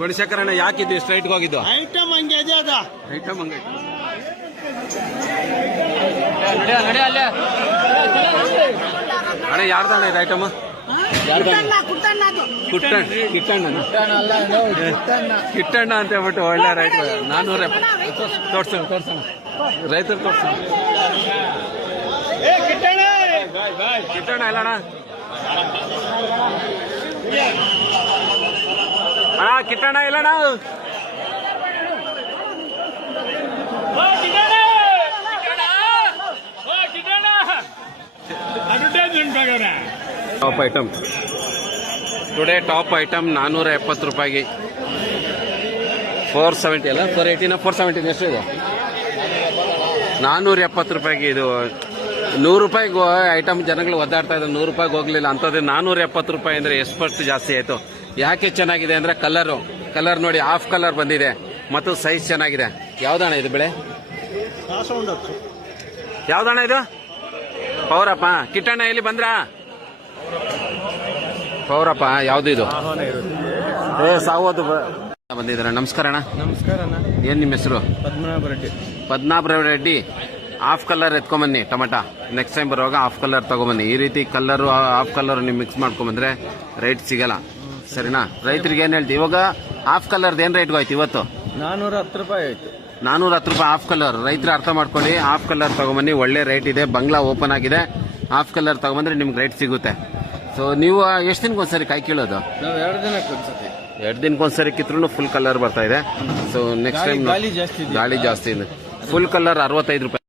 ಗುಣಶೇಖರಣ್ಣ ಯಾಕಿದ್ದು ಸ್ಟ್ರೈಟ್ಗೆ ಹೋಗಿದ್ದು? ಐಟಮ್ ಹಂಗೆ ಇದೆ ಅದ. ಐಟಮ್ ಹಂಗೆ ಅಣ್ಣ ಯಾರ್ದಣ್ಣ ಇದು ಐಟಮ್? ಕಿಟ್ಟಣ್ಣ ಅಂತ ಹೇಳ್ಬಿಟ್ಟು ಒಳ್ಳೆ ರೈಟ್ 470 ತೋರ್ಸೋಣ ರೈತರು ತೋರ್ಸೋಣ. ಕಿಟ್ಟಣ್ಣ ಅಲ್ಲಣ್ಣ ಅಣ್ಣ ಕಿಟ್ಟಣ್ಣ ಇಲ್ಲಣ್ಣ. Top item today top item 470 ರೂಪಾಯಿಗೆ 470 ಅಲ್ಲ 480 470 ಎಷ್ಟು ಇದು? 470 ರೂಪಾಯಿಗೆ ಇದು 100 ರೂಪಾಯಿಗೆ ಐಟಮ್ ಜನಗಳು ಒದ್ದಾಡ್ತಾ ಇದ್ದಾರೆ. 100 ರೂಪಾಯಿಗೆ ಹೋಗ್ಲಿಲ್ಲ ಅಂತಂದ್ರೆ 470 ರೂಪಾಯಿ ಅಂದ್ರೆ ಎಷ್ಟು ಜಾಸ್ತಿ ಆಯ್ತು. ಯಾಕೆ ಚೆನ್ನಾಗಿದೆ ಅಂದ್ರೆ ಕಲರ್ ನೋಡಿ ಹಾಫ್ ಕಲರ್ ಬಂದಿದೆ ಮತ್ತು ಸೈಜ್ ಚೆನ್ನಾಗಿದೆ. ಯಾವ್ದಣ್ಣ ಇದು ಬೆಳೆ? ಯಾವ್ದಣ್ಣ ಇದು? ಪೌರಪ್ಪ. ಕಿಟ್ಟಣ್ಣ ಇಲ್ಲಿ ಬಂದ್ರಾ? ಪೌರಪ್ಪ ಯಾವ್ದು ಇದು? ಸಾವೋದು ಬಂದಿದ್ದಾರೆ. ನಮಸ್ಕಾರ ಅಣ್ಣ. ನಮಸ್ಕಾರ ಅಣ್ಣ. ಏನ್ ನಿಮ್ಮ ಹೆಸರು? ಪದ್ಮನಾಭ ರೆಡ್ಡಿ. ಹಾಫ್ ಕಲರ್ ಎತ್ಕೊಂಬನ್ನಿ ಟೊಮಟ. ನೆಕ್ಸ್ಟ್ ಟೈಮ್ ಬರುವಾಗ ಹಾಫ್ ಕಲರ್ ತಗೊಂಬನ್ನಿ. ಈ ರೀತಿ ಕಲರ್ ಹಾಫ್ ಕಲರ್ ನೀವು ಮಿಕ್ಸ್ ಮಾಡ್ಕೊಂಬಂದ್ರೆ ರೇಟ್ ಸಿಗಲ್ಲ. ಸರಿನಾ? ರೈತರಿಗೆ ಏನ್ ಹೇಳ್ತೀವಿ ಇವಾಗ? ಹಾಫ್ ಕಲರ್ದು ಏನ್ ರೇಟ್ಗೆ ಹೋಯ್ತು ಇವತ್ತು? 410 ರೂಪಾಯಿ ಆಯ್ತು. 410 ರೂಪಾಯಿ ಹಾಫ್ ಕಲರ್. ರೈತರು ಅರ್ಥ ಮಾಡ್ಕೊಳ್ಳಿ. ಹಾಫ್ ಕಲರ್ ತಗೊಂಬನ್ನಿ, ಒಳ್ಳೆ ರೇಟ್ ಇದೆ. ಬಂಗ್ಲಾ ಓಪನ್ ಆಗಿದೆ. ಹಾಫ್ ಕಲರ್ ತಗೊಂಬಂದ್ರೆ ನಿಮ್ಗೆ ರೇಟ್ ಸಿಗುತ್ತೆ. ಸೊ ನೀವು ಎಷ್ಟು ದಿನಕ್ಕೊಂದ್ಸರಿ ಕಾಯಿ ಕೀಳೋದು? ನಾವು 2 ದಿನಕ್ಕೆ ಒಂದ್ಸತಿ. 2 ದಿನಕ್ಕೊಂದ್ಸರಿ ಕಿತ್ರೂ ಫುಲ್ ಕಲರ್ ಬರ್ತಾ ಇದೆ. ಸೊ ನೆಕ್ಸ್ಟ್ ಟೈಮ್ ಗಾಳಿ ಜಾಸ್ತಿ ಇದೆ. ಗಾಳಿ ಜಾಸ್ತಿ ಇದೆ. ಫುಲ್ ಕಲರ್ 65 ರೂಪಾಯಿ.